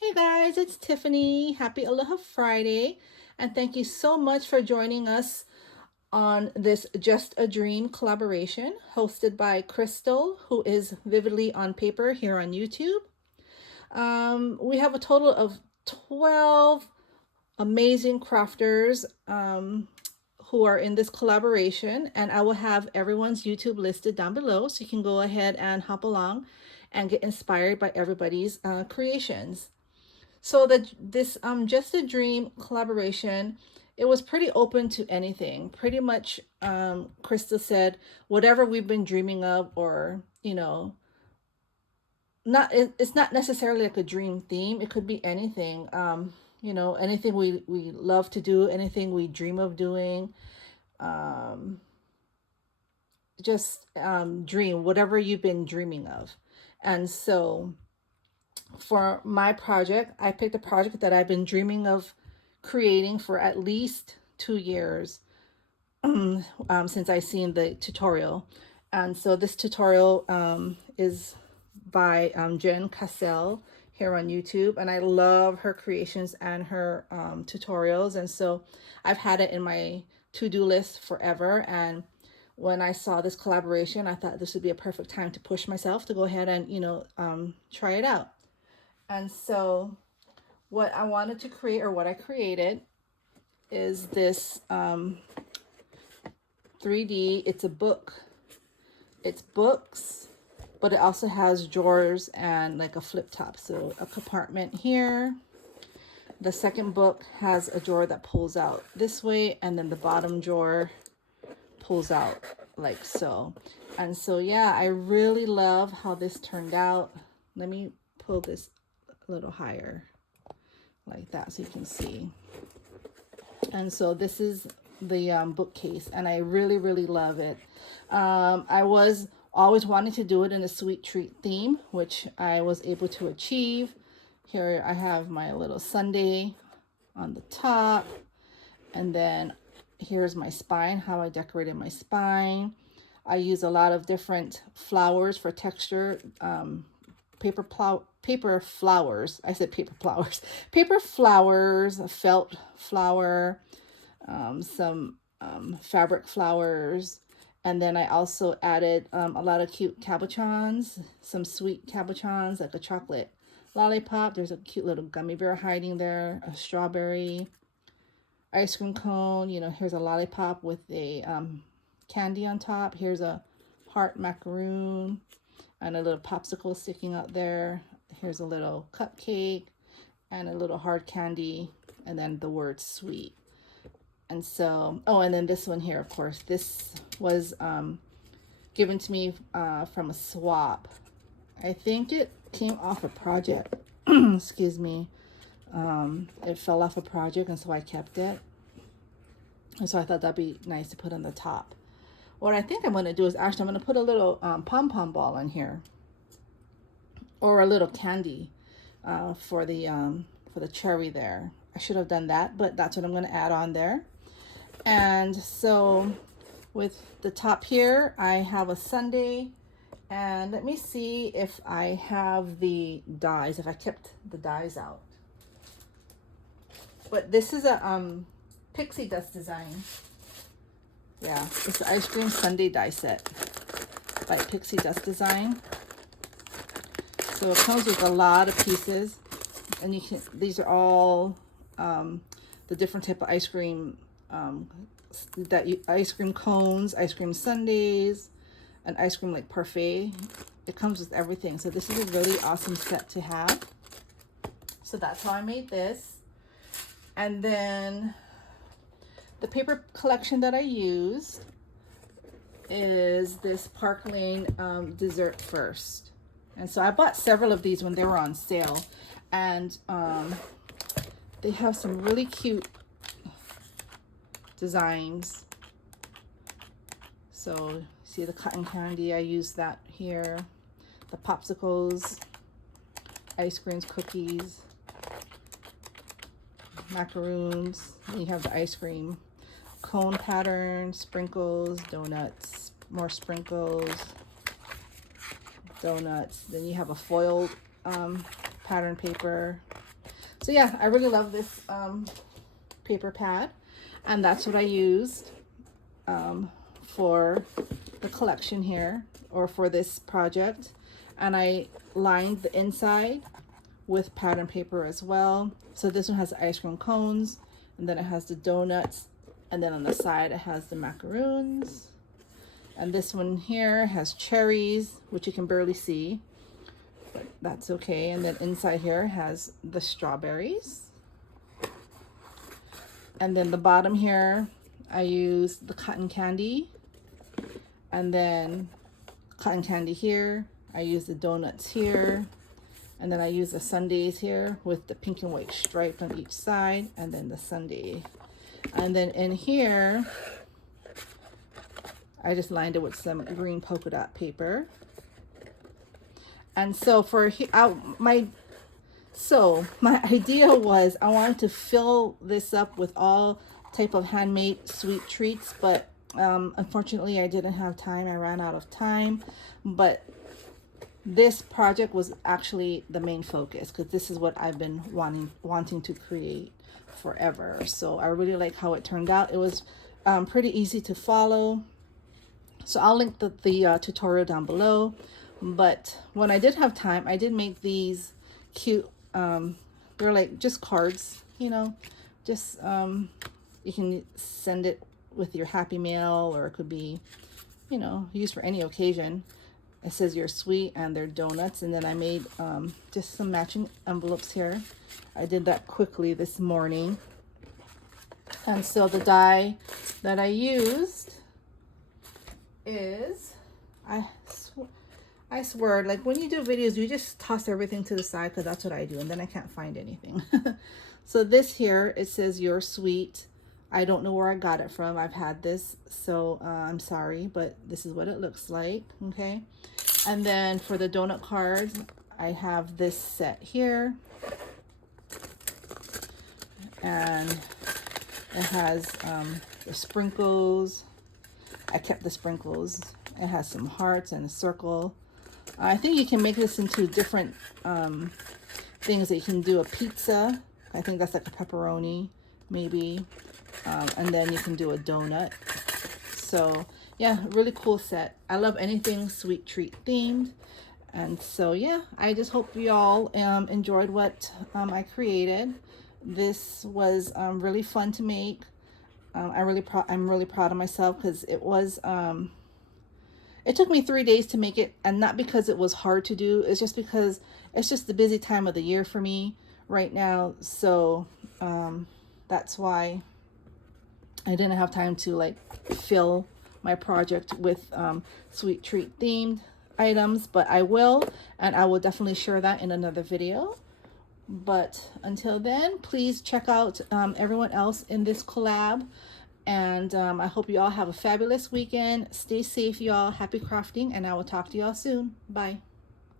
Hey guys, it's Tiffany. Happy Aloha Friday. And thank you so much for joining us on this Just a Dream collaboration hosted by Crystal, who is Vividly on Paper here on YouTube. We have a total of 12 amazing crafters who are in this collaboration, and I will have everyone's YouTube listed down below so you can go ahead and hop along and get inspired by everybody's creations. So this Just a Dream collaboration, it was pretty open to anything. Pretty much Krista said whatever we've been dreaming of, or it's not necessarily like a dream theme. It could be anything. Anything we love to do, anything we dream of doing. Just dream whatever you've been dreaming of. And so for my project, I picked a project that I've been dreaming of creating for at least 2 years since I seen the tutorial. And so this tutorial is by Jen Cassell here on YouTube, and I love her creations and her tutorials. And so I've had it in my to-do list forever. And when I saw this collaboration, I thought this would be a perfect time to push myself to go ahead and try it out. And so what I wanted to create, or what I created, is this 3D. It's a book. It's books, but it also has drawers and like a flip top. So a compartment here. The second book has a drawer that pulls out this way, and then the bottom drawer pulls out like so. And so yeah, I really love how this turned out. Let me pull this a little higher like that so you can see. And so this is the bookcase, and I really love it. I was always wanting to do it in a sweet treat theme, which I was able to achieve. Here I have my little sundae on the top, and then here's my spine, how I decorated my spine. I use a lot of different flowers for texture. Paper flowers. I said paper flowers. Paper flowers, a felt flower, some fabric flowers. And then I also added a lot of cute cabochons, some sweet cabochons, like a chocolate lollipop. There's a cute little gummy bear hiding there, a strawberry ice cream cone. Here's a lollipop with a candy on top. Here's a heart macaroon and a little popsicle sticking out there. Here's a little cupcake and a little hard candy, and then the word sweet. And so, oh, and then this one here, of course, this was given to me from a swap. I think it came off a project. Excuse me. It fell off a project, and so I kept it. And so I thought that'd be nice to put on the top. What I think I'm going to do is actually I'm going to put a little pom-pom ball in here, or a little candy for the cherry there. I should have done that, but that's what I'm going to add on there. And so with the top here, I have a sundae, and let me see if I have the dies, if I kept the dies out. But this is a pixie dust design. Yeah, it's the ice cream sundae die set by Pixie Dust Design. So it comes with a lot of pieces, and these are all the different type of ice cream ice cream cones, ice cream sundaes, and ice cream like parfait. It comes with everything. So this is a really awesome set to have. So that's how I made this. And then the paper collection that I used is this Park Lane Dessert First. And so I bought several of these when they were on sale. And they have some really cute designs. So see the cotton candy, I used that here. The popsicles, ice creams, cookies, macaroons. Then you have the ice cream cone pattern, sprinkles, donuts, more sprinkles, donuts. Then you have a foiled pattern paper. So yeah, I really love this paper pad, and that's what I used for the collection here, or for this project. And I lined the inside with pattern paper as well. So this one has ice cream cones, and then it has the donuts, and then on the side it has the macaroons. And this one here has cherries, which you can barely see, but that's okay. And then inside here has the strawberries. And then the bottom here, I used the cotton candy. And then cotton candy here. I use the donuts here. And then I use the sundaes here with the pink and white stripe on each side, and then the sundae. And then in here, I just lined it with some green polka dot paper. And so for my idea was I wanted to fill this up with all type of handmade sweet treats, but unfortunately I didn't have time. I ran out of time, but this project was actually the main focus, because this is what I've been wanting to create forever. So I really like how it turned out. It was pretty easy to follow. So I'll link the tutorial down below. But when I did have time, I did make these cute, they're like just cards, you know, just you can send it with your Happy Mail, or it could be, you know, used for any occasion. It says you're sweet, and they're donuts. And then I made just some matching envelopes here. I did that quickly this morning. And so the die that I used is, I swear, like when you do videos, you just toss everything to the side, because that's what I do, and then I can't find anything. So this here, it says you're sweet. I don't know where I got it from. I've had this, so I'm sorry, but this is what it looks like, okay? And then for the donut cards, I have this set here. And it has the sprinkles. I kept the sprinkles. It has some hearts and a circle. I think you can make this into different things. That you can do a pizza. I think that's like a pepperoni, maybe. And then you can do a donut. So yeah, really cool set. I love anything sweet treat themed. And so yeah, I just hope you all enjoyed what I created. This was really fun to make. I'm really proud of myself, because it was it took me 3 days to make it, and not because it was hard to do. It's just because it's just the busy time of the year for me right now. So that's why I didn't have time to like fill my project with sweet treat themed items, but I will, and I will definitely share that in another video. But until then, please check out everyone else in this collab, and I hope you all have a fabulous weekend. Stay safe, y'all. Happy crafting, and I will talk to y'all soon. Bye.